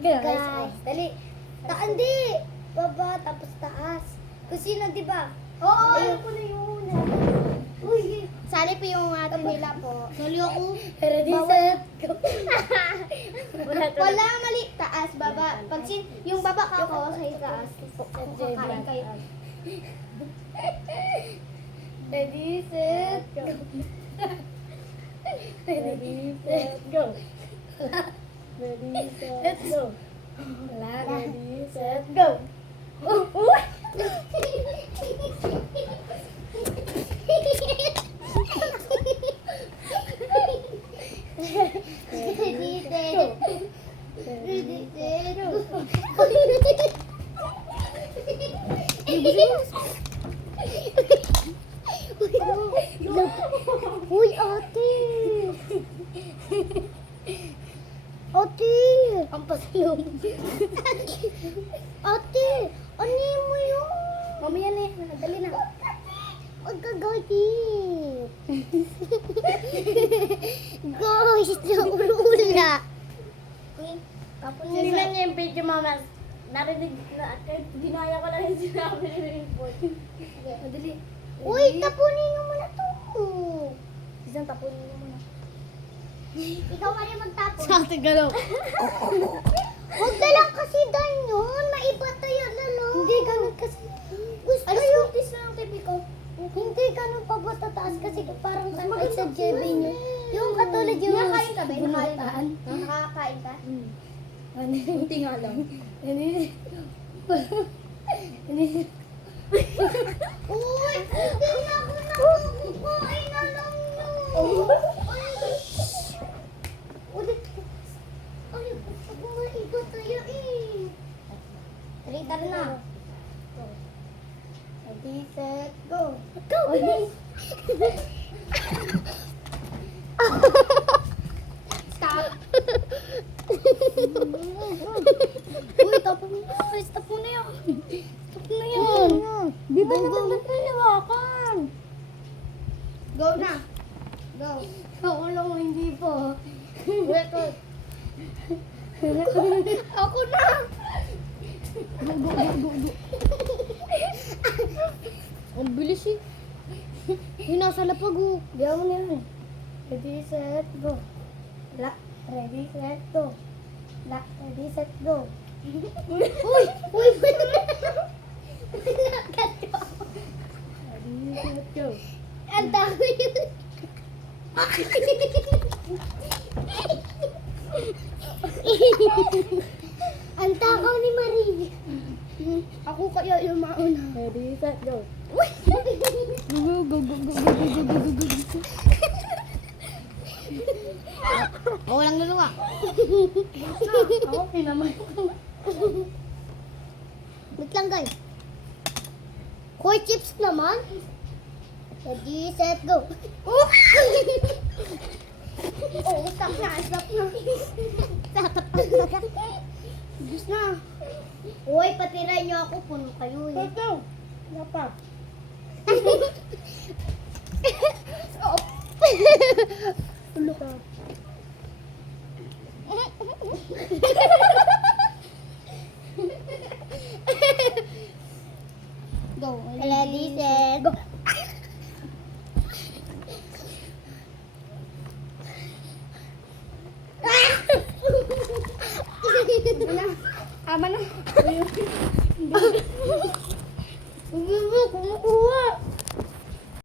Guys. Dali. Hindi. Baba, tapos taas. Kung sino, di ba? Oo, ayun ko na yun. Uy, Sali po yung atin nila po. sali ako. Ready, set, go. Wala mali. Taas, baba. Pag yung baba ka ko sa itaas. Kakain kayo. Ready, set, go. Ready, set, go. Ready, set, go. Wala, ready, set, go. Uy! Ready, set. Ready, set. Uy, ate! Ate! Ang pasalong. Ate! Ano mo yun? Mamaya na yan. Dali na. Huwag ka gawin. Guys, naulula. Tingnan niyo yung video, mama. Narinig na, kahit ginaya ko lang yung sinabi ni Rainbow. Madali. Uy, tapunin mo muna to. Isang tapunin mo muna. Ikaw nga rin magtapon. Sa ating galaw. Huwag na lang kasi doon yun. Maiba tayo lalo. Hindi, ganun kasi. Gusto Ay, yung... scoopis na ang tipi ko. Hindi ganun pa ba tataas kasi parang sakay sa jelly niyo. Yung katulad yung Nakakain ka ba? bulutan. Nakakain ka? Ano? Kunti nga lang. Ano? Uy! Hindi na ako nakakain na lang yun. Ulit. Ay, ako maiba tayo eh. Tara na. Ready, set, go. Go! Stop. Uy, tapon mo na. Stop mo na yan. Stop na yan. Di ba natagdagan? Go na. Go. Ako lang hindi po. Record. Ako na. Ang bilis eh. Yung nasa lapag oh. Diyan mo na yan eh. Ready, set, go. La. Ready, set, go. La. Ready, set, go. Uy! Uy! Ready, set, go. Ang dami yun. Ang takaw ni Marie. Ako kaya yung mauna. Ready, set, go. Uy! Go, go, go, go, go, go, go, go, go, go. Oh, walang luluwa. Okay naman. Wait lang guys. Koi chips naman. Ready, set, go. Oh, stop na, stop na. Stop na. Diyos na. Uy, patiray niyo ako. Puno kayo eh. Ito. Wala pa. Oh. Ulo ka. Go. Ready, set, go. Ama na. Kumukuha